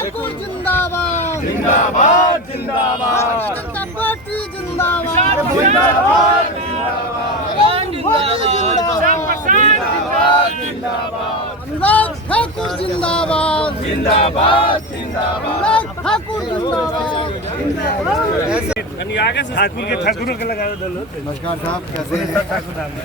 ठाकुर जिंदाबाद जिंदाबाद जिंदाबाद भारतीय जनता पार्टी जिंदाबाद जिंदाबाद अनुराग ठाकुर जिंदाबाद जिंदाबाद जिंदाबाद अनुराग ठाकुर जिंदाबाद ठाकुर के ठाकुरों के लगा दो। नमस्कार साहब, कैसे हैं? ठाकुर नाम है।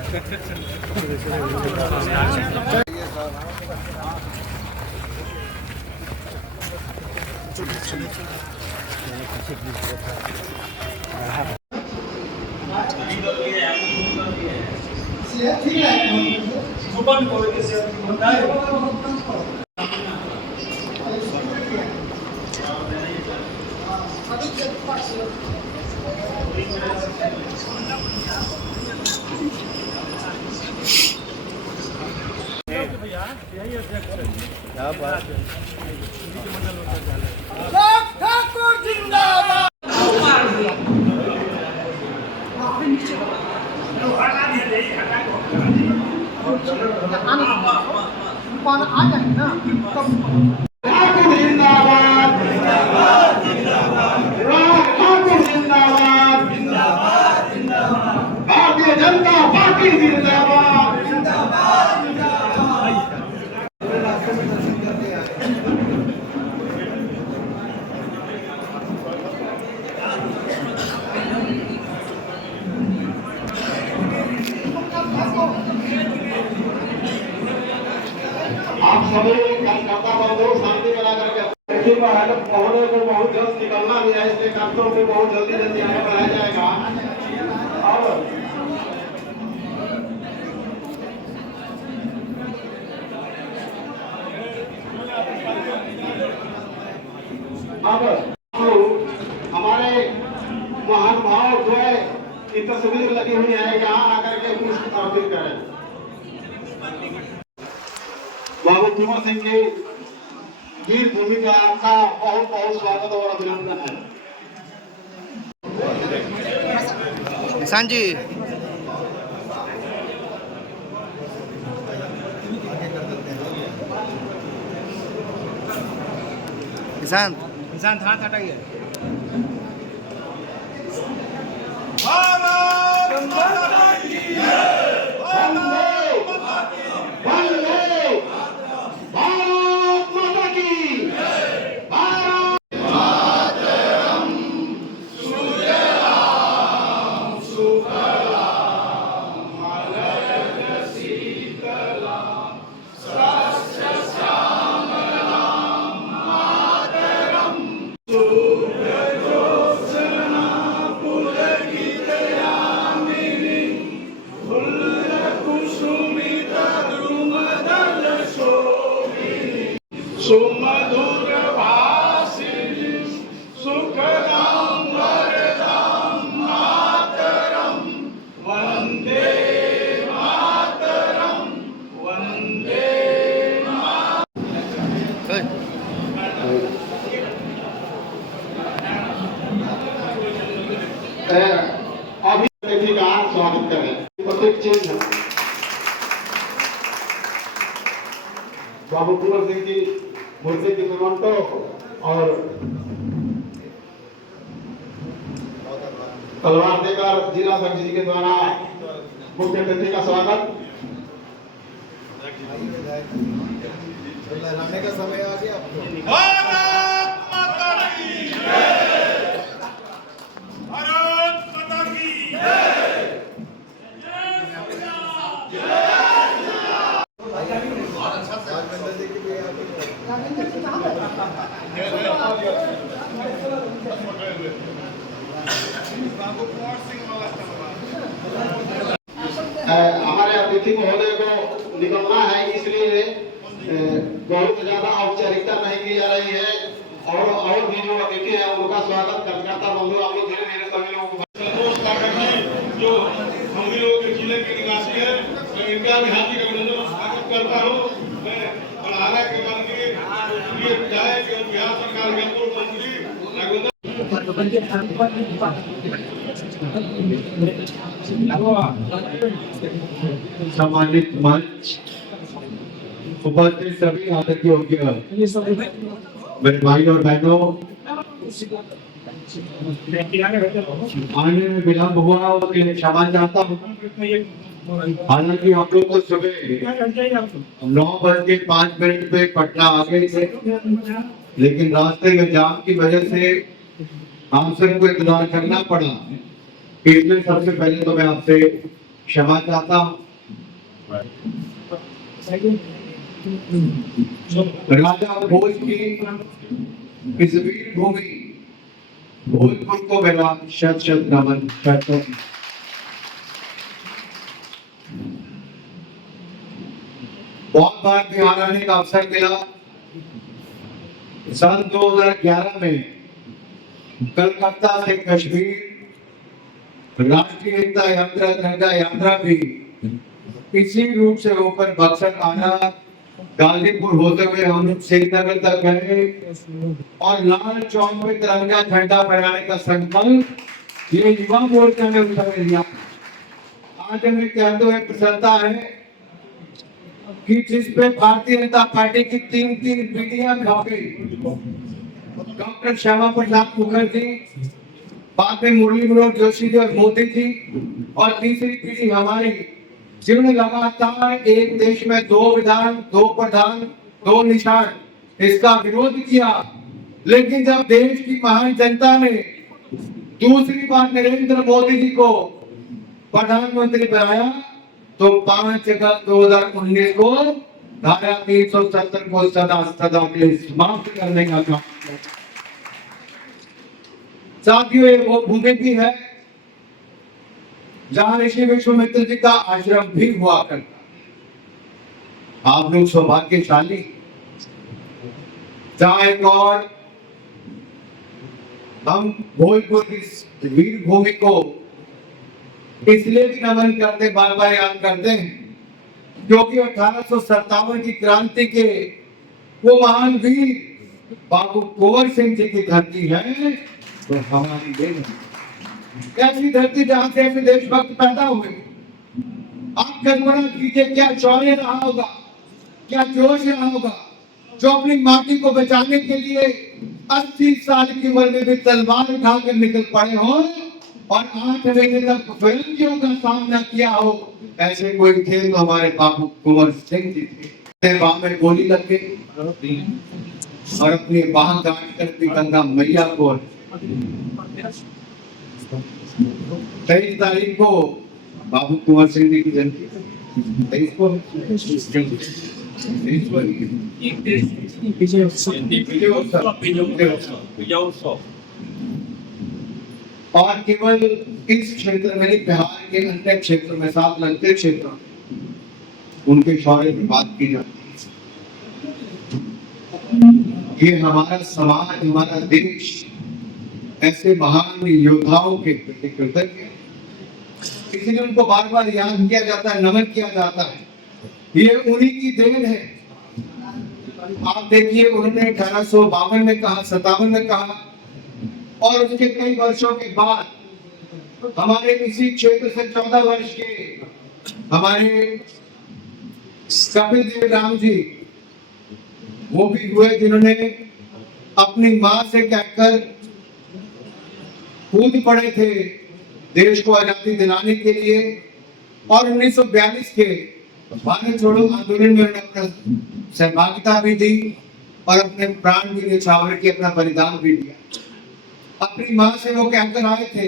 अनुराग ठाकुर जिंदाबाद आ जाए ना ठाकुर जिंदाबाद जिंदाबाद ठाकुर जिंदाबाद जिंदाबाद भारतीय जनता पार्टी जिंदाबाद आप सभी कार्यकर्ता बंधु शांति बना करके महोदय को बहुत जल्द निकलना भी है, इसलिए कार्यक्रम को बहुत जल्दी जल्दी आगे बढ़ाया जाएगा। अब हमारे महान भाव जो है की तस्वीर लगी हुई है, यहाँ आकर के पुष्प अर्पित करें। बाबू कुंवर सिंह की वीर भूमिका का बहुत बहुत स्वागत और अभिनंदन है। किसान जी किसान हाथ हटाइए। सुमधुर भाषिणी सुखदां वरदां मातरं वन्दे मातरं वन्दे अभी अतिथि का स्वागत करें। प्रत्येक चीज बाबू कुंवर सिंह की मूर्ति की मेमोंटो और तलवार देकर जिला संघ जी के द्वारा मुख्य अतिथि का स्वागत। लहराने का समय आ गया आपको। भारत माता की जय। भारत माता की जय। हमारे अतिथि महोदय को निकलना है, इसलिए बहुत ज्यादा औपचारिकता नहीं की जा रही है और भी जो अतिथि है उनका स्वागत कार्यकर्ता बंधु आप लोग धीरे धीरे सभी लोगों को जो हम भी लोग जिले के निवासी है, मैं इनका भी हार्दिक अभिनंदन स्वागत करता हूँ। मैं बढ़ाने के माननीय विधायक एवं बिहार सरकार के पूर्व मंत्री सम्मानित मंच उपस्थित सभी आदरणीय मेरे भाई और बहनों, आने में विलम्ब हुआ उसके लिए क्षमा चाहता हूँ। हालांकि हम लोग को सुबह 9:05 पे पटना आ गए थे, लेकिन रास्ते में जाम की वजह से हम सबको इंतजार करना पड़ा। इसलिए सबसे पहले तो मैं आपसे क्षमा चाहता हूँ। राजा भोज की इस वीर भूमि भोजपुर को मेरा शत शत नमन करता हूँ। बहुत बार बिहार आने का अवसर मिला। सन 2011 में कलकत्ता से कश्मीर राष्ट्रीय एकता यात्रा तिरंगा यात्रा भी इसी रूट से होकर बक्सर आना, गाजीपुर होते हुए हम लोग श्रीनगर तक गए और लाल चौक में तिरंगा झंडा फहराने का संकल्प ये युवा मोर्चा ने उठा लिया। आज हमें कहते हुए प्रसन्नता है कि जिस पे भारतीय जनता पार्टी की तीन पीढ़ियां खा गई, डॉक्टर श्यामा प्रसाद मुखर्जी, बाद में मुरली मनोहर जोशी जी और मोदी जी, और तीसरी पीढ़ी हमारी, जिन्होंने लगातार एक देश में 2 विधान 2 प्रधान 2 निशान इसका विरोध किया। लेकिन जब देश की महान जनता ने दूसरी बार नरेंद्र मोदी जी को प्रधानमंत्री बनाया तो 5 अगस्त 2019 को धारा 370 को सदा के लिए समाप्त करने का काम किया। साथियों, ये वो भूमि भी है जहां ऋषि विश्वामित्र जी का आश्रम भी हुआ करता। आप लोग सौभाग्यशाली, जहां एक और हम भोजपुर की वीर भूमि को इसलिए भी नमन करते, बार बार याद करते हैं, क्योंकि 1857 की क्रांति के वो महान वीर बाबू कुंवर सिंह जी की धरती है तो हमारी देन है। ऐसी धरती जहां से ऐसे देशभक्त पैदा हुए। आप कल्पना कीजिए क्या शौर्य रहा होगा, क्या जोश रहा होगा, जो अपनी माटी को बचाने के लिए 80 साल की उम्र में भी तलवार उठाकर निकल पड़े हो और 8 महीने तक फिल्मियों का सामना किया हो। ऐसे कोई थे तो हमारे बाबू कुंवर सिंह जी थे। बाह में गोली लग गई और अपनी बाह काट कर गंगा मैया को 23 तारीख को बाबू कुंवर सिंह जी की जयंती, 23 को और केवल इस क्षेत्र में नहीं, बिहार के अन्य क्षेत्र में, साथ लगते क्षेत्र उनके शौर्य की बात की जाती है। ये हमारा समाज, हमारा देश ऐसे महान योद्धाओं के प्रति कृतज्ञ है, इसलिए उनको बार बार याद किया जाता है, नमन किया जाता है। ये उन्हीं की देन है। आप देखिए, उन्होंने 1852 में कहा, 57 में कहा, और उसके कई वर्षों के बाद हमारे इसी क्षेत्र से 14 वर्ष के हमारे कपिल देव राम जी वो भी हुए, जिन्होंने अपनी मां से कहकर कूद पड़े थे देश को आजादी दिलाने के लिए, और 1942 के भारत छोड़ो आंदोलन में उन्होंने अपना सहभागिता भी दी और अपने प्राण भी न्यौछावर के अपना बलिदान भी दिया। अपनी मां से वो कहकर आए थे,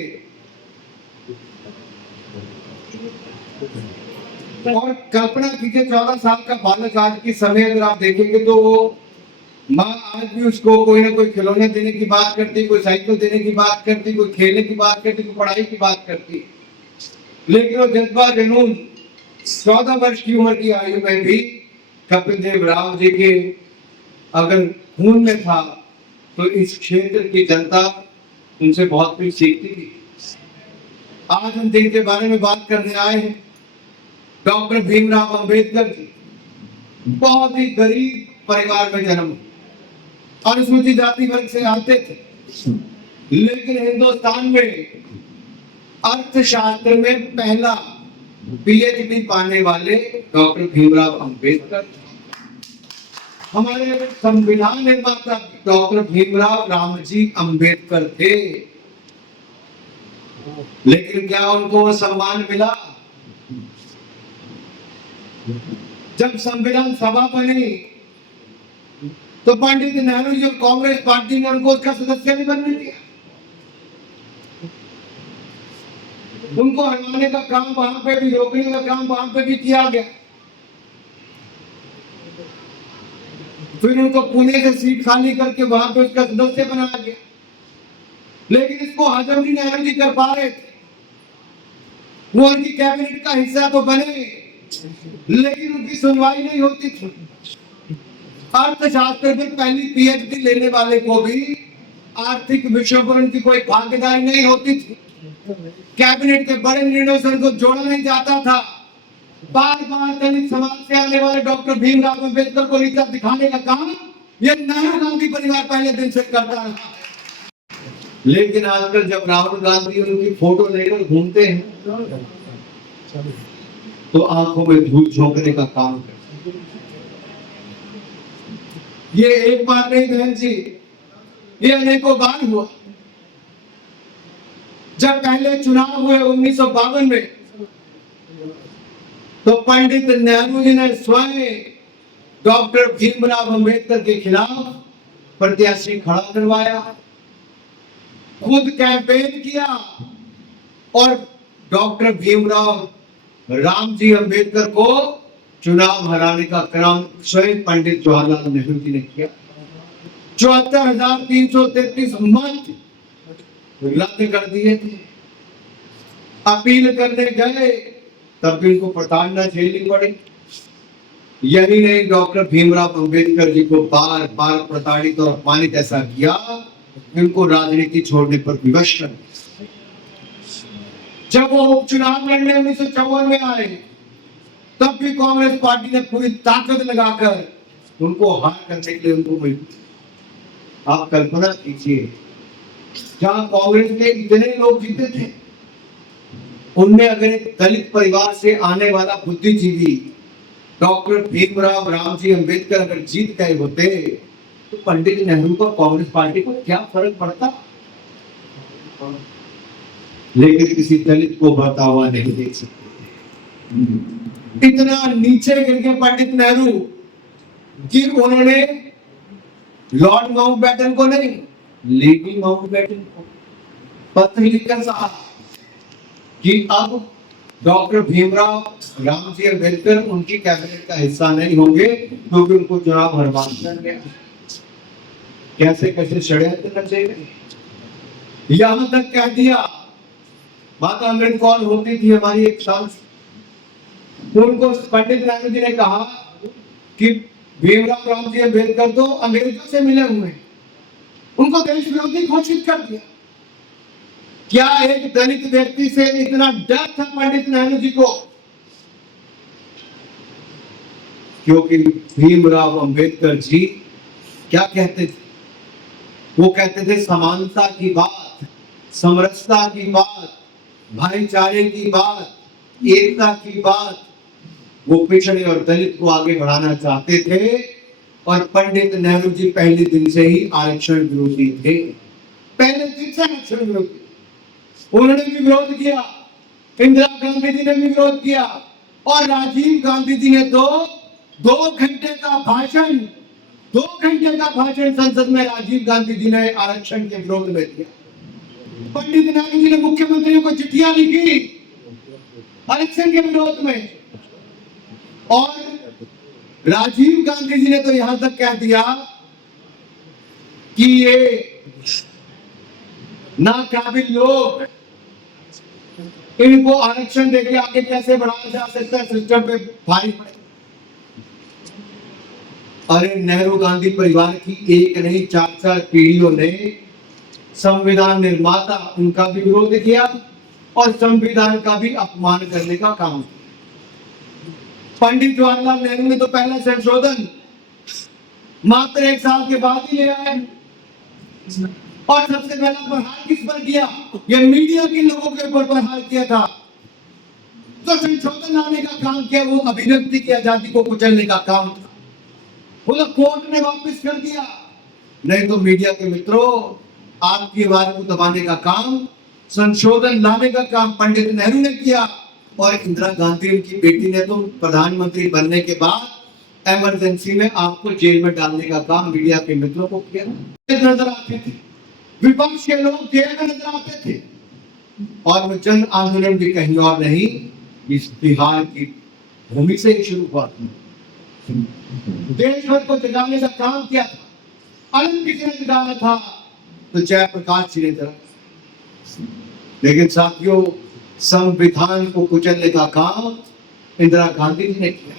और कल्पना कीजिए 14 साल का बालक आज के समय अगर आप देखेंगे तो माँ आज भी उसको कोई ना कोई खिलौने देने की बात करती, कोई साइकिल देने की बात करती, कोई खेलने की बात करती, कोई पढ़ाई की बात करती। लेकिन वो जज्बा जुनून 14 वर्ष की उम्र की आयु में भी कपिल देव राम जी के अगर खून में था तो इस क्षेत्र की जनता उनसे बहुत कुछ सीखती थी। आज हम जिनके बारे में बात करने आए हैं, डॉक्टर भीमराव अंबेडकर जी, बहुत ही गरीब परिवार में जन्म, अनुसूचित जाति वर्ग से आते थे, लेकिन हिंदुस्तान में अर्थशास्त्र में पहला पीएचडी पाने वाले डॉक्टर भीमराव अंबेडकर। हमारे संविधान निर्माता डॉक्टर भीमराव रामजी अंबेडकर थे, लेकिन क्या उनको वो सम्मान मिला? जब संविधान सभा बनी तो पंडित नेहरू जी और कांग्रेस पार्टी ने उनको उसका सदस्य भी बनने दिया। उनको हटाने का काम वहां पे भी, रोकने का काम वहां पे भी किया गया। फिर उनको पुणे से सीट खाली करके वहां पे उसका सदस्य बनाया गया, लेकिन इसको हजम नहीं नेहरू जी कर पा रहे थे। वो उनकी कैबिनेट का हिस्सा तो बने, लेकिन उनकी सुनवाई नहीं होती थी। अर्थशास्त्र में पहली पीएचडी लेने वाले को भी आर्थिक विषयों पर उनकी कोई भागीदारी नहीं होती थी। कैबिनेट के बड़े निर्णयों से उनको जोड़ा नहीं जाता था। बार बार दलित समाज से आने वाले डॉक्टर भीमराव अम्बेडकर को नीचा दिखाने का काम ये नेहरू गांधी परिवार पहले दिन से करता रहा। लेकिन आजकल जब राहुल गांधी उनकी फोटो लेकर घूमते हैं तो आंखों में धूल झोंकने का काम करते हैं। ये एक बार नहीं बहन जी, ये अनेकों बार हुआ। जब पहले चुनाव हुए 1952 में, तो पंडित नेहरू जी ने स्वयं डॉक्टर भीमराव अंबेडकर के खिलाफ प्रत्याशी खड़ा करवाया, खुद कैंपेन किया और डॉक्टर भीमराव रामजी अंबेडकर को चुनाव हराने का क्रम स्वयं पंडित जवाहरलाल नेहरू जी ने किया। 74,333 मत रद्द कर दिए थे। अपील करने गए तब भी उनको प्रताड़ना झेलनी पड़ी। यही नहीं, डॉक्टर भीमराव अंबेडकर जी को बार बार प्रताड़ित और अपमानित ऐसा किया कि उनको राजनीति छोड़ने पर विवश कर दिया। जब वो उपचुनाव लड़ने 1954 में आए, तब भी कांग्रेस पार्टी ने पूरी ताकत लगाकर उनको हार करने के लिए उनको मिली। आप कल्पना कीजिए, जहां कांग्रेस के इतने लोग जीते थे, उनमें अगर एक दलित परिवार से आने वाला बुद्धिजीवी डॉक्टर भीमराव रामजी अंबेडकर अगर जीत गए होते तो पंडित नेहरू को कांग्रेस पार्टी को क्या फर्क पड़ता? लेकिन किसी दलित को बढ़ता हुआ नहीं देख सकते। इतना नीचे गिर गए पंडित नेहरू कि उन्होंने लॉर्ड माउंटबेटन को नहीं, लेडी माउंटबेटन को पत्र लिखकर कहा कि अब डॉक्टर भीमराव रामजी अंबेडकर उनकी कैबिनेट का हिस्सा नहीं होंगे क्योंकि उनको चुनाव हरवान कर गया। कैसे कैसे षड्यंत्र रचे गए। यहां तक कह दिया, माता अमृत कौर होती थी हमारी एक सांसद, उनको पंडित नेहरू जी ने कहा कि भीमराव रामजी अंबेडकर तो अंग्रेजों से मिले हुए, उनको देश विरोधी घोषित कर दिया। क्या एक दलित व्यक्ति से इतना डर था पंडित नेहरू जी को? क्योंकि भीमराव अंबेडकर जी क्या कहते थे? वो कहते थे समानता की बात, समरसता की बात, भाईचारे की बात, एकता की बात। वो पिछड़े और दलित को आगे बढ़ाना चाहते थे और पंडित नेहरू जी पहले दिन से ही आरक्षण विरोधी थे। पहले दिन से आरक्षण विरोधी, उन्होंने भी विरोध किया, इंदिरा गांधी जी ने भी विरोध किया और राजीव गांधी जी ने तो 2 घंटे का भाषण संसद में राजीव गांधी जी ने आरक्षण के विरोध में दिया। पंडित नेहरू जी ने मुख्यमंत्रियों को चिट्ठियां लिखी आरक्षण के विरोध में, और राजीव गांधी जी ने तो यहां तक कह दिया कि ये नाकाबिल लोग, इनको आरक्षण देके आगे कैसे बढ़ाया जा सकता है, सिस्टम पे भारी पड़े। अरे नेहरू गांधी परिवार की एक नहीं 4 पीढ़ियों ने संविधान निर्माता उनका भी विरोध किया और संविधान का भी अपमान करने का काम किया। पंडित जवाहरलाल नेहरू ने तो पहला संशोधन मात्र 1 साल के बाद ही ले आए और सबसे पहला प्रहार किस पर किया? ये मीडिया के लोगों के ऊपर प्रहार किया था। तो संशोधन लाने का काम किया वो अभिव्यक्ति की आजादी को कुचलने का काम था। बोला कोर्ट ने वापस कर दिया। नहीं तो मीडिया के मित्रों, आपकी आवाज को दबाने का काम, संशोधन लाने का काम पंडित नेहरू ने किया, और इंदिरा गांधी उनकी बेटी ने तो प्रधानमंत्री बनने के बाद इमरजेंसी में आपको जेल में डालने का काम मीडिया के मित्रों को किया। नजर आते थे, विपक्ष के लोग जेल में नजर आते थे, और वो जन आंदोलन भी कहीं और नहीं, इस बिहार की भूमि से ही शुरू हुआ। देश भर को जगाने का काम किया था। अलग किसी ने जगाना था तो जयप्रकाश जी ने जगा। लेकिन साथियों, संविधान को कुचलने का काम इंदिरा गांधी जी ने किया।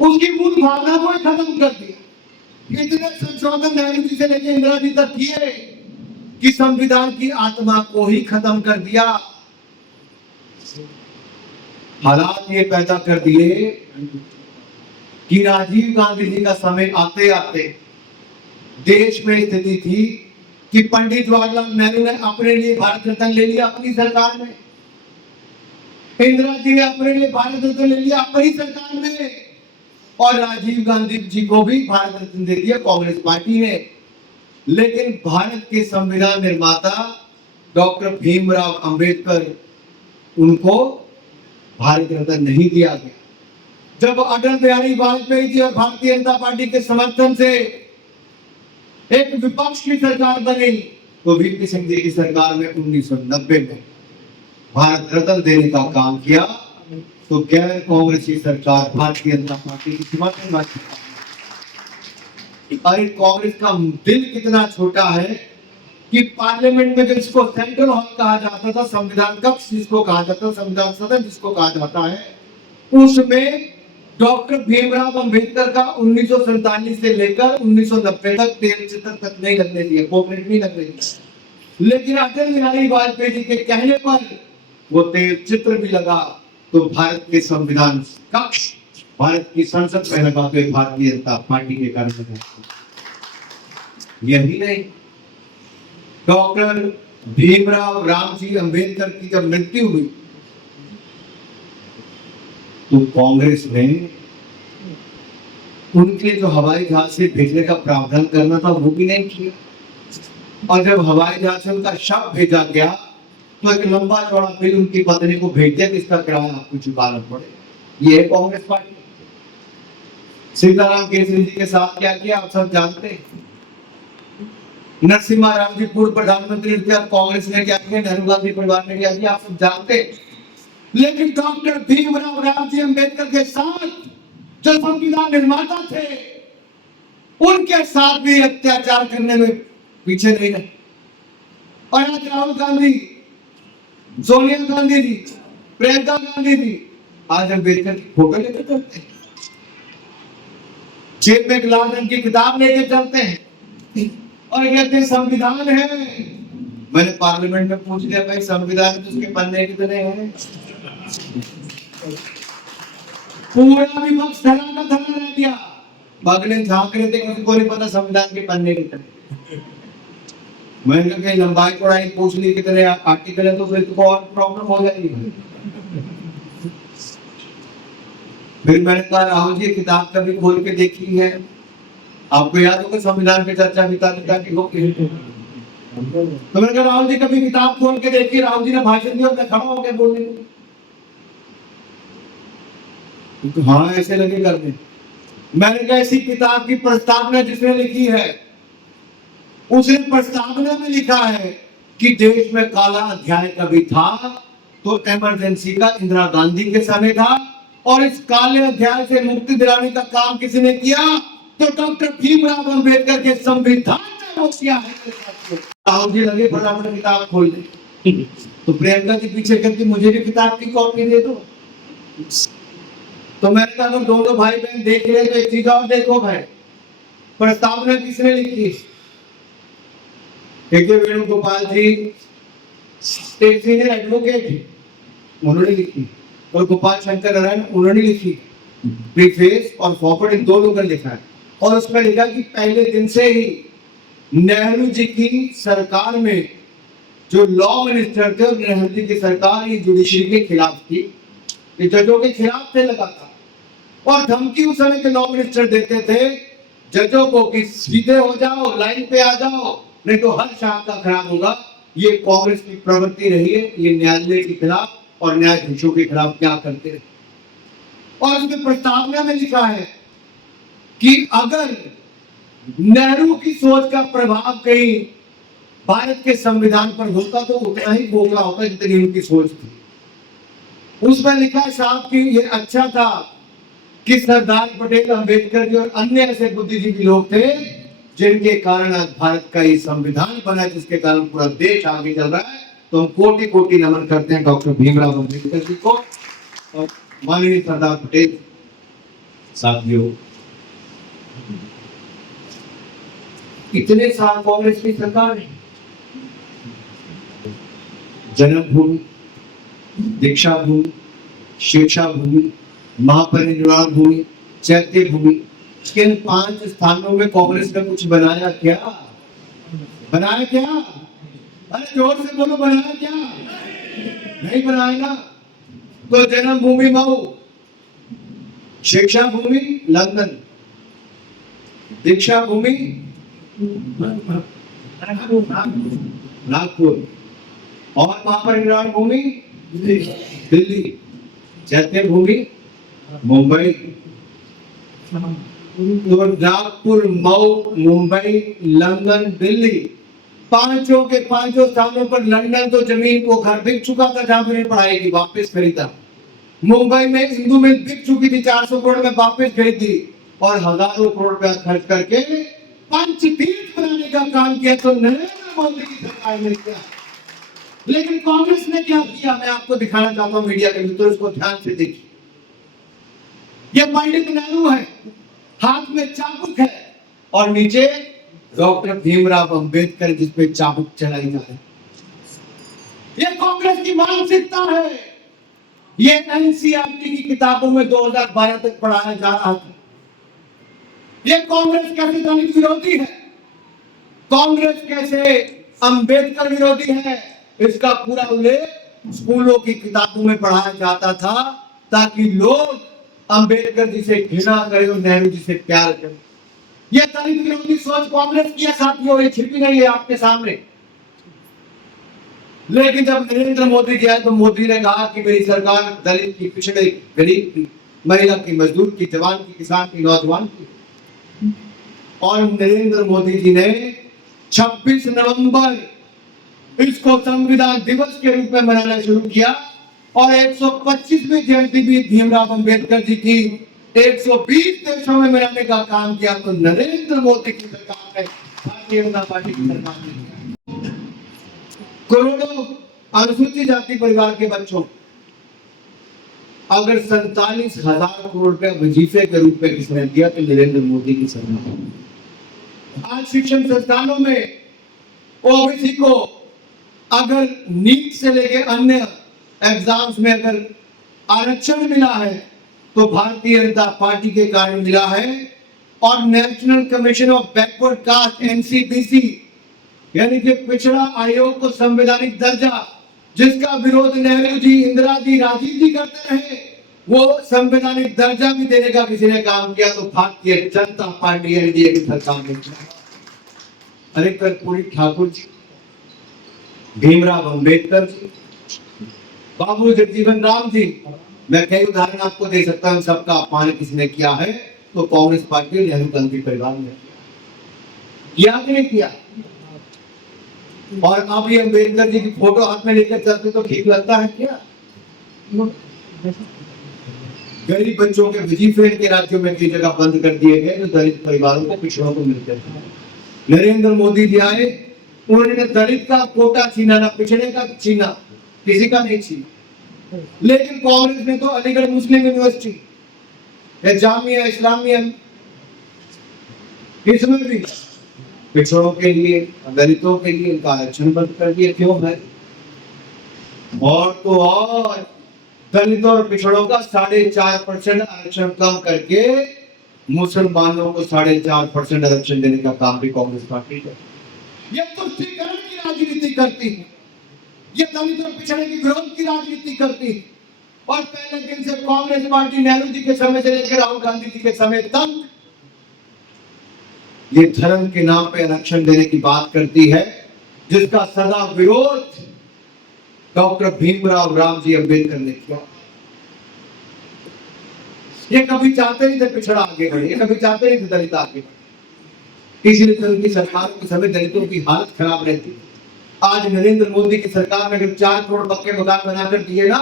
उसकी मूल भावना को खत्म कर दिया। इतने संशोधन नेहरू जी से लेकर इंदिरा जी तक किए कि संविधान की आत्मा को ही खत्म कर दिया। हालात ये पैदा कर दिए कि राजीव गांधी जी का समय आते आते देश में स्थिति थी कि पंडित जवाहरलाल नेहरू ने अपने लिए भारत रत्न ले लिया अपनी सरकार में, इंदिरा जी ने अपने लिए भारत रत्न ले लिया अपनी सरकार में, और राजीव गांधी जी को भी भारत रत्न दे दिया कांग्रेस पार्टी ने। लेकिन भारत के संविधान निर्माता डॉक्टर भीमराव अंबेडकर, उनको भारत रत्न नहीं दिया गया। जब अटल बिहारी वाजपेयी जी और भारतीय जनता पार्टी के समर्थन से एक विपक्ष की सरकार बनी, तो वीपी सिंह जी की सरकार में 1990 में भारत रत्न देने का काम किया, तो गैर कांग्रेसी सरकार भारतीय जनता पार्टी की समर्थन वाली। अरे कांग्रेस का दिल कितना छोटा है कि पार्लियामेंट में जिसको सेंट्रल हॉल कहा जाता था, संविधान कक्ष जिसको कहा जाता है, संविधान सदन जिसको कहा जाता है, उसमें डॉक्टर भीमराव अंबेडकर का 1947 से लेकर 1990 तक तेल चित्र तक नहीं लगने दिए, पोर्ट्रेट नहीं लगने दिए। लेकिन अटल बिहारी वाजपेयी जी के कहने पर वो तेल चित्र भी लगा, तो भारत के संविधान कक्ष, भारत की संसद में लगा, तो भारतीय जनता पार्टी के कारण। यही नहीं, डॉक्टर भीमराव रामजी अंबेडकर की जब मृत्यु हुई, तो कांग्रेस ने उनके जो हवाई जहाज से भेजने का प्रावधान करना था वो भी नहीं किया, और जब हवाई जहाज से उनका शव भेजा गया तो एक लंबा चौड़ा बिल उनकी पत्नी को भेज दिया कि इसका किराया आपको चुकाना पड़े। ये है कांग्रेस पार्टी। सीताराम केसरी जी के साथ क्या किया आप सब जानते हैं। नरसिम्हा राव जी पूर्व प्रधानमंत्री थे, कांग्रेस ने क्या किया, नेहरू गांधी परिवार ने क्या किया आप सब जानते हैं। लेकिन डॉक्टर भीमराव रामजी अंबेडकर के साथ जो संविधान निर्माता थे, उनके साथ भी अत्याचार करने में पीछे नहीं रहे। और आज राहुल गांधी, सोनिया गांधी जी, प्रियंका गांधी जी आज अंबेडकर की फोटो लेकर चलते हैं, जेब में एक लाल रंग की किताब लेके चलते हैं और कहते हैं संविधान है। मैंने पार्लियामेंट में पूछ लिया, भाई संविधान तो उसके पन्ने कितने हैं? पूरा विपक्ष धरा का धरा रह गया। बगले झांक रहे थे, किसी को नहीं पता संविधान के पन्ने कितने। मैंने कहा लंबाई चौड़ाई पूछ ली कितने आर्टिकल है, तो फिर तो और प्रॉब्लम हो जाएगी। फिर मैंने कहा राहुल जी किताब कभी खोल के देखी है? आपको याद होगा संविधान पे चर्चा पिता की होगी। तो मैंने कहा राहुल जी कभी किताब खोल के देखिए। राहुल जी ने भाषण दिया और मैं खड़ा हो गया बोलने को। तो हाँ ऐसे लगे करने। मैंने कहा ऐसी किताब की प्रस्तावना जिसने लिखी है, उसने प्रस्तावना में लिखा है कि देश में काला अध्याय कभी था तो इमरजेंसी का इंदिरा गांधी के समय था, और इस काले अध्याय से मुक्ति दिलाने का काम किसी ने किया तो डॉक्टर भीमराव अंबेडकर के संविधान ने वो किया है। राहुल जी लगे फटाफट किताब खोल दे, तो प्रियंका जी पीछे करके मुझे भी किताब की कॉपी दे दो। तो मैंने कहा दोनों भाई बहन देख रहे तो एक चीज और देखो भाई, प्रस्तावना किसने लिखी? एक वेणुगोपाल जी एक सीनियर एडवोकेट, उन्होंने लिखी, और गोपाल शंकर नारायण उन्होंने लिखी। प्रीफेस और फॉरवर्ड इन दो लोगों ने लिखा है, और उसमें लिखा कि पहले दिन से ही नेहरू जी की सरकार में जो लॉ मिनिस्टर थे, नेहरू जी की सरकार ये जुडिशरी के खिलाफ थी, जजों के खिलाफ थे लगातार, और धमकी उस समय के लॉ मिनिस्टर देते थे जजों को कि सीधे हो जाओ, लाइन पे आ जाओ, नहीं तो हर शाम का खराब होगा। ये कांग्रेस की प्रवृत्ति रही है, ये न्यायालय के खिलाफ और न्यायाधीशों के खिलाफ क्या करते रहे। और उसमें प्रस्तावना में लिखा है कि अगर नेहरू की सोच का प्रभाव कहीं भारत के संविधान पर होता तो उतना ही बोखला होता जितनी उनकी सोच थी। उसमें लिखा है साहब कि ये अच्छा था कि सरदार पटेल, अंबेडकर जी और अन्य ऐसे बुद्धिजीवी लोग थे जिनके कारण आज भारत का ये संविधान बना, जिसके कारण पूरा देश आगे चल रहा है। तो हम कोटि कोटि नमन करते हैं डॉक्टर भीमराव अम्बेडकर जी को और माननीय सरदार पटेल साथियों। इतने साल कांग्रेस की सरकार है, जन्मभूमि, दीक्षा भूमि, शिक्षा भूमि, महापरिनिर्वाण भूमि, चैत्य भूमि, किन 5 स्थानों में कांग्रेस ने कुछ बनाया क्या? बनाया क्या? अरे जोर से बोलो, बनाया क्या? नहीं बनाया ना। तो जन्मभूमि मऊ, शिक्षा भूमि लंदन, दीक्षा भूमि नागपुर और महापरिनिर्वाण भूमि दिल्ली, चैत्य भूमि मुंबई। तो नागपुर, मऊ, मुंबई, लंदन, दिल्ली, पांचों के पांचों स्थानों पर लंदन तो जमीन को घर बिक चुका था जहां मैंने पढ़ाई की, वापस खरीदा। मुंबई में इंदू मिल बिक चुकी थी, 400 करोड़ में वापस खरीदी और हजारों करोड़ रुपया खर्च करके पंचतीर्थ बनाने का काम किया। तो नरेंद्र मोदी की सरकार ने किया। लेकिन कांग्रेस ने क्या किया, मैं आपको दिखाना चाहता हूं मीडिया के मित्रों, इसको ध्यान से देखिए। ये पंडित नेहरू है, हाथ में चाबुक है और नीचे डॉक्टर भीमराव अंबेडकर जिसपे चाबुक चलाई जा रही है। ये कांग्रेस की मानसिकता है। ये एनसीईआरटी की किताबों में 2012 तक पढ़ाया जा रहा था। ये कांग्रेस कैसे दलित विरोधी है, कांग्रेस कैसे अंबेडकर विरोधी है, इसका पूरा उल्लेख स्कूलों की किताबों में पढ़ाया जाता था ताकि लोग अंबेडकर जी से घृणा करें और नेहरू जी से प्यार करें। यह दलित विरोधी सोच कांग्रेस की है साथियों, ये छिपी नहीं है आपके सामने। लेकिन जब नरेंद्र मोदी जी आए तो मोदी ने कहा कि मेरी सरकार दलित की, पिछड़े, गरीब की, महिला की, मजदूर की, जवान की, किसान की, नौजवान की। और नरेंद्र मोदी जी ने 26 नवंबर इसको संविधान दिवस के रूप में मनाना शुरू किया और 125वीं जयंती भी भीमराव अंबेडकर जी की 120 देशों में मनाने का काम किया। तो नरेंद्र मोदी की सरकार ने, भारतीय जनता पार्टी की सरकार ने करोड़ों अनुसूचित जाति परिवार के बच्चों अगर 47,000 करोड़ रुपया वजीफे के रूप में किसने दिया तो नरेंद्र मोदी की सरकार। आज शिक्षण संस्थानों में ओबीसी को अगर नीट से लेकर अन्य एग्जाम्स में अगर आरक्षण मिला है तो भारतीय जनता पार्टी के कारण मिला है। और national commission of backward caste NCBC यानी कि पिछड़ा आयोग को संवैधानिक दर्जा जिसका विरोध नेहरू जी, इंदिरा जी, राजीव जी करते रहे, वो संवैधानिक दर्जा भी देने का किसी ने काम किया तो भारतीय जनता पार्टी एनडीए की सरकार ने किया। अरे कर्पूरी ठाकुर जी, भीमराव अंबेडकर जी, बाबू जगजीवन राम जी, मैं कई उदाहरण आपको दे सकता हूं। सबका अपमान किसने किया है तो कांग्रेस पार्टी, नेहरू गांधी परिवार ने किया कि नहीं किया। और अब ये अंबेडकर जी की फोटो हाथ में लेकर चलते तो ठीक लगता है क्या? गरीब बच्चों के वजीफे के राज्यों में कई जगह बंद कर दिए गए जो दलित परिवारों को, पिछड़ों को मिलते थे। नरेंद्र मोदी जी आए, उन्होंने दलित का कोटा छीना, ना पिछड़े का छीना, किसी का नहीं छीना। लेकिन कांग्रेस ने तो अलीगढ़ मुस्लिम यूनिवर्सिटी, जामिया इस्लामिया, इसमें भी पिछड़ों के लिए, दलितों के लिए इनका आरक्षण बंद कर दिया। क्यों है? और तो और दलितों और पिछड़ों का 4.5% आरक्षण कम करके मुसलमानों को 4.5% आरक्षण देने का काम भी कांग्रेस पार्टी करती है। ये तुष्टीकरण की राजनीति करती है, ये दलित और पिछड़े के विरोध की राजनीति करती है। और पहले दिन से कांग्रेस पार्टी नेहरू जी के समय से लेकर राहुल गांधी जी के समय तक ये धर्म के नाम पे आरक्षण देने की बात करती है, जिसका सदा विरोध डॉक्टर भीमराव रामजी अंबेडकर ने किया। ये कभी चाहते नहीं थे पिछड़ा आगे बढ़े, ये कभी चाहते नहीं थे दलित आगे बढ़े, इसलिए तो उनकी सरकार के समय दलितों की हालत खराब रहती। आज नरेंद्र मोदी की सरकार ने अगर 4 करोड़ पक्के मकान बनाकर दिए ना,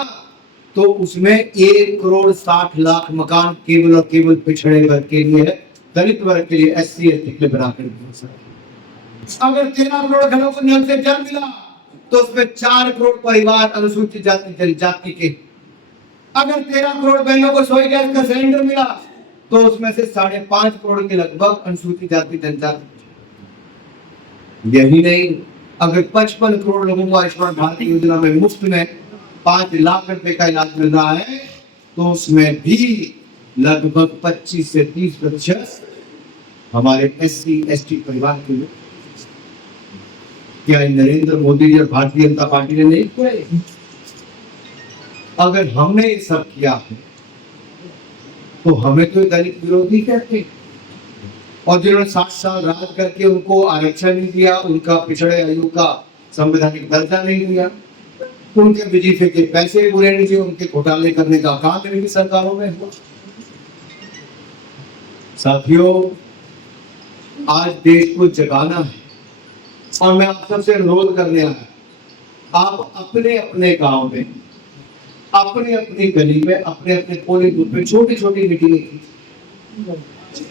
तो उसमें 1,60,00,000 मकान केवल और केवल पिछड़े वर्ग के लिए है, दलित वर्ग के लिए, SC ST के लिए बनाकर दिए। अगर 13 करोड़ घरों को नल से जल मिला, तो उसमें 4 करोड़ परिवार अनुसूचित जाति जनजाति के। अगर 13 करोड़ बहनों को रसोई गैस का सिलेंडर मिला, तो उसमें से 5.5 करोड़ के लगभग अनुसूचित जाति जनजाति। यही नहीं, अगर 55 करोड़ लोगों को आयुष्मान भारत योजना में मुफ्त में 5 लाख रुपए का इलाज मिल रहा है, तो उसमें भी लगभग 25 से 30% हमारे SC ST परिवार के लोग। क्या नरेंद्र मोदी जी और भारतीय जनता पार्टी ने नहीं किया? अगर हमने ये सब किया है, तो हमें तो दलित विरोधी कहते। और जिन्होंने 60 साल राज करके उनको आरक्षण नहीं दिया, उनका पिछड़े आयु का संवैधानिक दर्जा नहीं दिया, उनके वजीफे के पैसे पूरे नहीं दिए, उनके घोटाले करने का काम इनकी सरकारों में हुआ। साथियों, आज देश को जगाना है, और मैं आप सबसे अनुरोध करने आया, आप अपने अपने गांव में, अपने अपनी गली में, अपने अपने पोलिंग बूथ में छोटी छोटी मीटिंगें की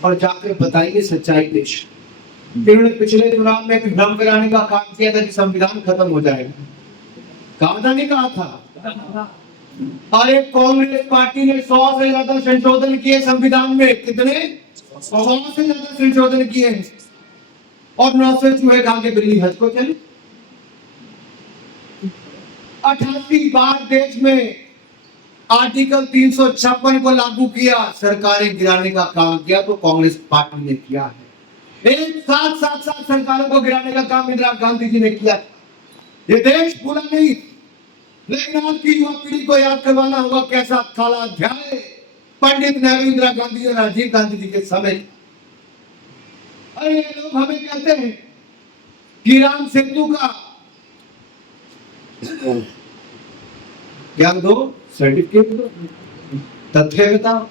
और जाकर बताइए सच्चाई देश। इन्होंने पिछले चुनाव में भी भ्रम कराने का काम किया था कि संविधान खत्म हो जाएगा, कहा नहीं कहा था। अरे कांग्रेस पार्टी ने 100 से ज्यादा संशोधन किए संविधान में। कितने? 100 से ज्यादा संशोधन किए, और 9 से चूहे खा के बिल्ली हज को चली। 88 बार देश में आर्टिकल 356 को लागू किया, सरकारें गिराने का काम किया तो कांग्रेस पार्टी ने किया है। एक साथ 7 सरकारों को गिराने का काम इंदिरा गांधी जी ने किया। ये देश भूला नहीं, लेकिन आज की युवा पीढ़ी को याद करवाना होगा कैसा काला अध्याय पंडित नेहरू, इंदिरा गांधी और राजीव गांधी जी के समय। अरे ये लोग हमें कहते हैं कि राम सेतु का क्या दो, सर्टिफिकेट दो, तथ्य बताओ।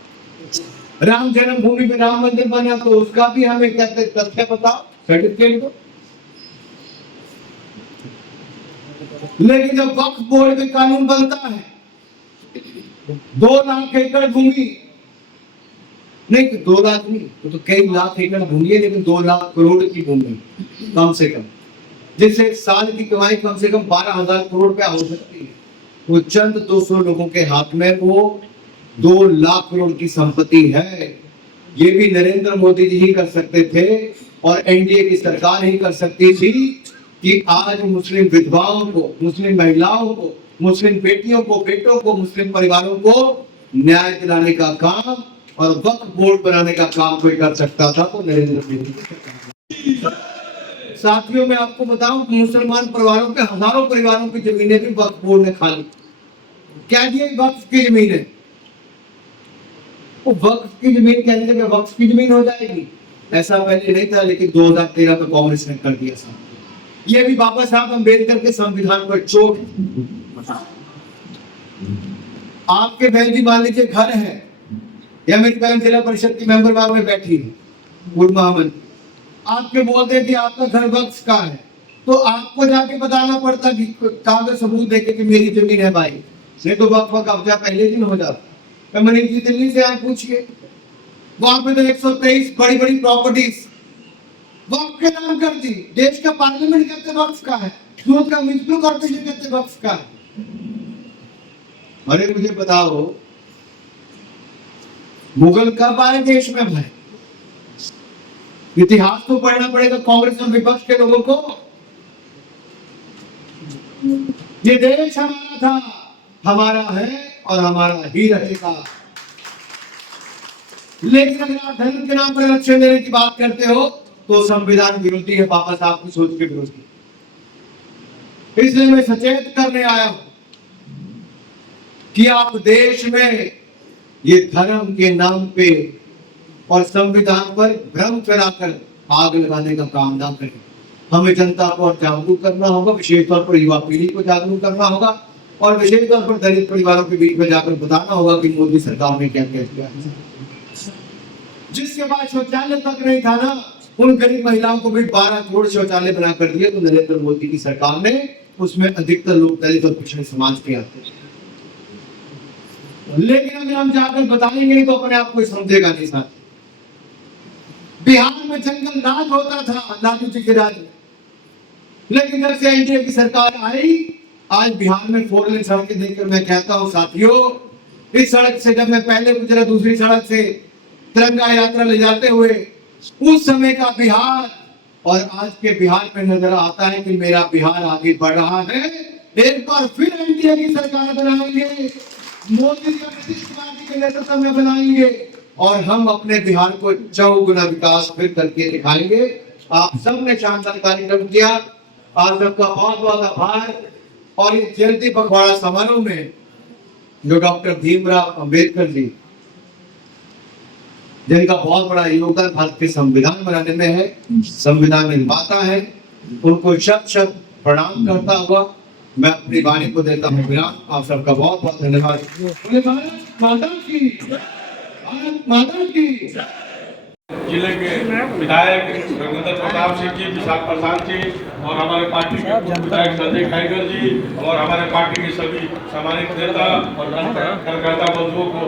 राम जन्मभूमि में राम मंदिर बना, तो उसका भी हमें कहते तथ्य बताओ, सर्टिफिकेट दो। लेकिन जब वक्फ बोर्ड में कानून बनता है, 2 लाख एकड़ भूमि, नहीं 2 लाख नहीं तो कई लाख एकड़ भूमि है, लेकिन 2 लाख करोड़ की भूमि कम से कम, जिससे साल की कमाई कम से कम 12,000 करोड़ रुपया हो सकती है। वो चंद 200 लोगों के हाथ में वो 2 लाख करोड़ की संपत्ति है। ये भी नरेंद्र मोदी जी ही कर सकते थे, और एनडीए की सरकार ही कर सकती थी कि आज मुस्लिम विधवाओं को, मुस्लिम महिलाओं को, मुस्लिम बेटियों को, बेटों को, मुस्लिम परिवारों को न्याय दिलाने का काम और वक्फ बोर्ड बनाने का काम कोई कर सकता था, तो नरेंद्र मोदी। साथियों, मैं आपको बताऊं कि मुसलमान परिवारों के हजारों परिवारों की जमीनें भी वक्फ बोर्ड ने खा ली। क्या दिए? वक्फ की जमीनें। वो वक्फ की जमीन कहने लगे वक्फ की जमीन हो जाएगी, ऐसा पहले नहीं था, लेकिन 2013 में कांग्रेस ने कर दिया। ये भी बाबा साहब अम्बेडकर के संविधान पर चोट। आपके बहन जी मान लीजिए घर है, या मेरी बहन जिला परिषद की मेंबर वहां में बैठी है, पूर्व महामंत्री, आपके बोलते हैं कि आपका घर वक्फ का है, तो आपको जाके बताना पड़ता कि कागज सबूत देके कि मेरी जमीन है भाई, नहीं तो वक्फ का कब्जा पहले दिन हो जाता। मनीष जी दिल्ली से आज पूछिए, वहां पे तो 123 बड़ी बड़ी प्रॉपर्टीज वक्फ के नाम कर दी। देश का पार्लियामेंट कहते वक्फ का है, दूध का म्युनिसिपल कॉर्पोरेशन कहते वक्फ का है। अरे मुझे बताओ, मुगल कब आए देश में भाई? इतिहास तो पढ़ना पड़ेगा कांग्रेस और विपक्ष के लोगों को। ये देश हमारा था, हमारा है और हमारा ही रहेगा। लेकिन अगर आप धर्म के नाम पर आरक्षण देने की बात करते हो, तो संविधान विरोधी है, बाबा साहब की सोच के विरोधी। इसलिए मैं सचेत करने आया हूं कि आप देश में ये धर्म के नाम पे और संविधान पर भ्रम फैलाकर आग लगाने का काम ना करें। हमें जनता को जागरूक करना होगा, विशेष तौर पर युवा पीढ़ी को जागरूक करना होगा और विशेष तौर पर दलित परिवारों के बीच में जाकर बताना होगा कि मोदी सरकार ने क्या क्या किया। जिसके पास शौचालय तक नहीं था ना, उन गरीब महिलाओं को भी 12 करोड़ शौचालय बना कर दिए। तो नरेंद्र मोदी की सरकार ने उसमें अधिकतर लोग दलित और पिछड़े समाज के आते हैं। लेकिन अगर हम जाकर बताएंगे तो अपने आप को समझेगा नहीं। साथ बिहार में जंगल राज होता था लालू जी के राज में, लेकिन जब से एनडीए की सरकार आई, आज बिहार में 4 लेन सड़कें देखकर मैं कहता हूं साथियों, इस सड़क से जब मैं पहले गुजरा दूसरी सड़क से तिरंगा यात्रा ले जाते हुए, उस समय का बिहार और आज के बिहार में नजर आता है कि मेरा बिहार आगे बढ़ रहा है। एक बार फिर एनडीए की सरकार बनाएंगे, मोदी जी और नीतीश कुमार जी के नेतृत्व में बनाएंगे और हम अपने बिहार को 4 गुना विकास फिर करके दिखाएंगे। आप सबने शानदार कार्यक्रम किया, आप सबका बहुत बहुत आभार। और इस जयंती पखवाड़ा समारोह में जो डॉक्टर भीमराव अंबेडकर जी, जिनका बहुत बड़ा योगदान भारत के संविधान बनाने में है, संविधान निर्माता है, उनको शत शत प्रणाम करता हुआ मैं अपनी वाणी को देता हूँ विराम। आप सबका बहुत बहुत धन्यवाद। भारत माता की, भारत माता की। जिले के विधायक रघुनाथ प्रताप सिंह जी, विशाल प्रसाद जी और हमारे पार्टी के विधायक संजय खाईगर जी और हमारे पार्टी के सभी सम्मानित नेता और कार्यकर्ता बंधुओं को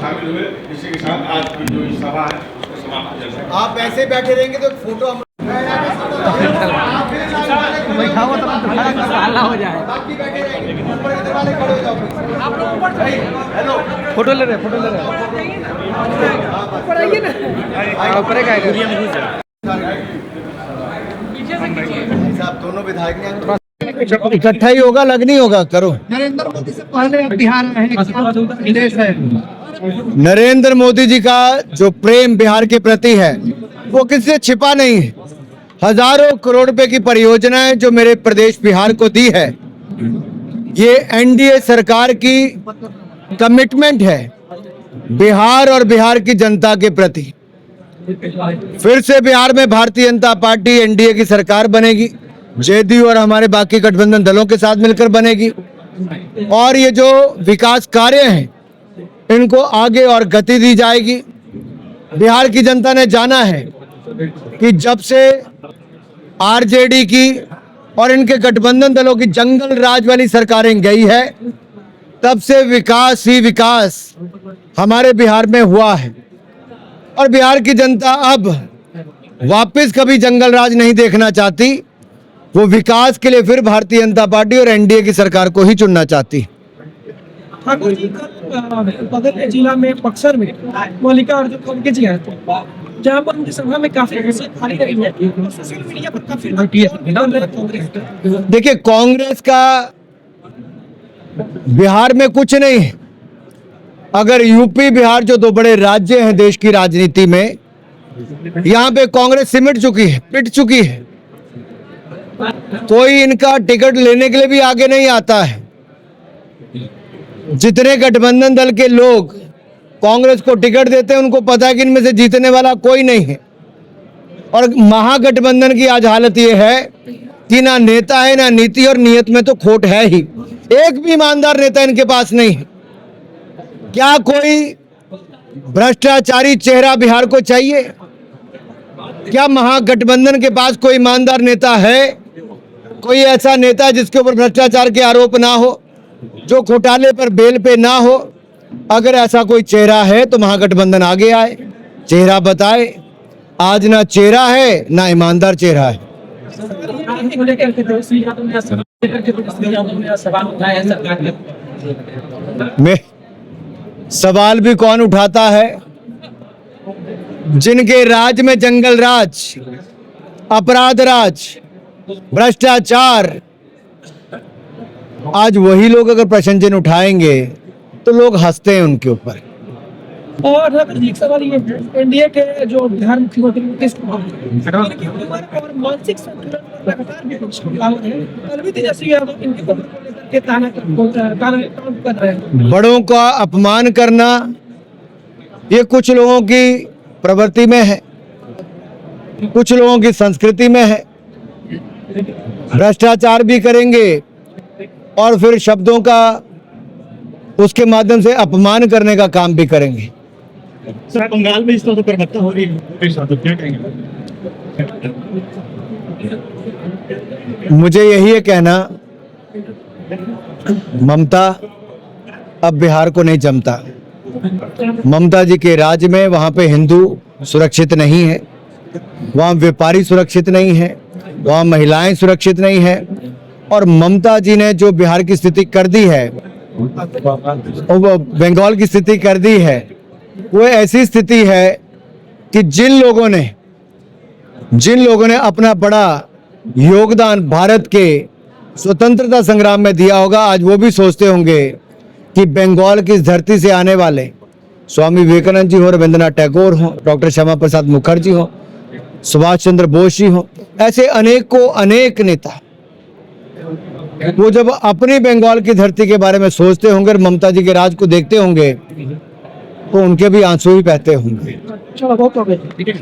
शामिल हुए। इसी के साथ आज की जो सभा है समाप्त। आप ऐसे बैठे रहेंगे तो फोटो हो जाए। बाकी बैठे रहेंगे, ऊपर इधर वाले खड़े हो जाओ। आप लोग ऊपर हेलो फोटो ले रहे ऊपर आइए ना, ऊपर साहब दोनों विधायक इकट्ठा ही होगा, लग नहीं होगा, करो। नरेंद्र मोदी से पहले बिहार है। नरेंद्र मोदी जी का जो प्रेम बिहार के प्रति है वो किसी से छिपा नहीं है। हजारों करोड़ रुपए की परियोजनाएं जो मेरे प्रदेश बिहार को दी है, ये एनडीए सरकार की कमिटमेंट है बिहार और बिहार की जनता के प्रति। फिर से बिहार में भारतीय जनता पार्टी एनडीए की सरकार बनेगी, जेडीयू और हमारे बाकी गठबंधन दलों के साथ मिलकर बनेगी और ये जो विकास कार्य हैं इनको आगे और गति दी जाएगी। बिहार की जनता ने जाना है कि जब से आरजेडी की और इनके गठबंधन दलों की जंगल राज वाली सरकारें गई है, तब से विकास ही विकास हमारे बिहार में हुआ है और बिहार की जनता अब वापस कभी जंगल राज नहीं देखना चाहती। वो विकास के लिए फिर भारतीय जनता पार्टी और एनडीए की सरकार को ही चुनना चाहती। ठाकुर जी कल बगल जिला में बक्सर में मल्लिकार्जुन खड़गे जी आए थे, जहाँ पर उनकी सभा में काफी खाली रही है और सोशल मीडिया पर काफी कांग्रेस। देखिए, कांग्रेस का बिहार में कुछ नहीं है। अगर यूपी बिहार जो 2 बड़े राज्य हैं देश की राजनीति में, यहाँ पे कांग्रेस सिमट चुकी है, पिट चुकी है। कोई इनका टिकट लेने के लिए भी आगे नहीं आता है। जितने गठबंधन दल के लोग कांग्रेस को टिकट देते हैं, उनको पता है कि इनमें से जीतने वाला कोई नहीं है। और महागठबंधन की आज हालत ये है कि ना नेता है, ना नीति, और नीयत में तो खोट है ही। एक भी ईमानदार नेता इनके पास नहीं है। क्या कोई भ्रष्टाचारी चेहरा बिहार को चाहिए? क्या महागठबंधन के पास कोई ईमानदार नेता है? कोई ऐसा नेता जिसके ऊपर भ्रष्टाचार के आरोप ना हो, जो घोटाले पर बेल पे ना हो? अगर ऐसा कोई चेहरा है तो महागठबंधन आगे आए, चेहरा बताए। आज ना चेहरा है, ना ईमानदार चेहरा है। मैं सवाल भी कौन उठाता है? जिनके राज में जंगल राज, अपराध राज, भ्रष्टाचार, आज वही लोग अगर प्रश्न चिन्ह उठाएंगे तो लोग हंसते हैं उनके ऊपर। और एक सवाल ये है, एनडीए के जो बिहार मुख्यमंत्री नीतीश कुमार इनकी उम्र और मानसिक संतुलन लगातार विपक्ष है। अलविदा तेजस्वी यादव इनके ऊपर के ताना कर रहे हैं। बड़ों का अपमान करना, ये कुछ लोगों की प्रवृत्ति में है, कुछ लोगों की संस्कृति में है। भ्रष्टाचार भी करेंगे और फिर शब्दों का उसके माध्यम से अपमान करने का काम भी करेंगे। सर, बंगाल में इस तरह से प्रवक्ता हो रही है, तो क्या कहेंगे? मुझे यही है कहना, ममता अब बिहार को नहीं जमता। ममता जी के राज्य में वहाँ पे हिंदू सुरक्षित नहीं है, वहाँ व्यापारी सुरक्षित नहीं है, वहाँ महिलाएं सुरक्षित नहीं है। और ममता जी ने जो बिहार की स्थिति कर दी है, वो बंगाल की स्थिति कर दी है, वो ऐसी स्थिति है कि जिन लोगों ने अपना बड़ा योगदान भारत के स्वतंत्रता संग्राम में दिया होगा, आज वो भी सोचते होंगे कि बंगाल की इस धरती से आने वाले स्वामी विवेकानंद जी हो, रविंद्रनाथ टैगोर हो, डॉक्टर श्यामा प्रसाद मुखर्जी हो, सुभाष चंद्र बोस जी हो, ऐसे अनेक नेता वो जब अपनी बंगाल की धरती के बारे में सोचते होंगे और ममता जी के राज को देखते होंगे तो उनके भी आंसू ही बहते होंगे। चलो बहुत हो गया।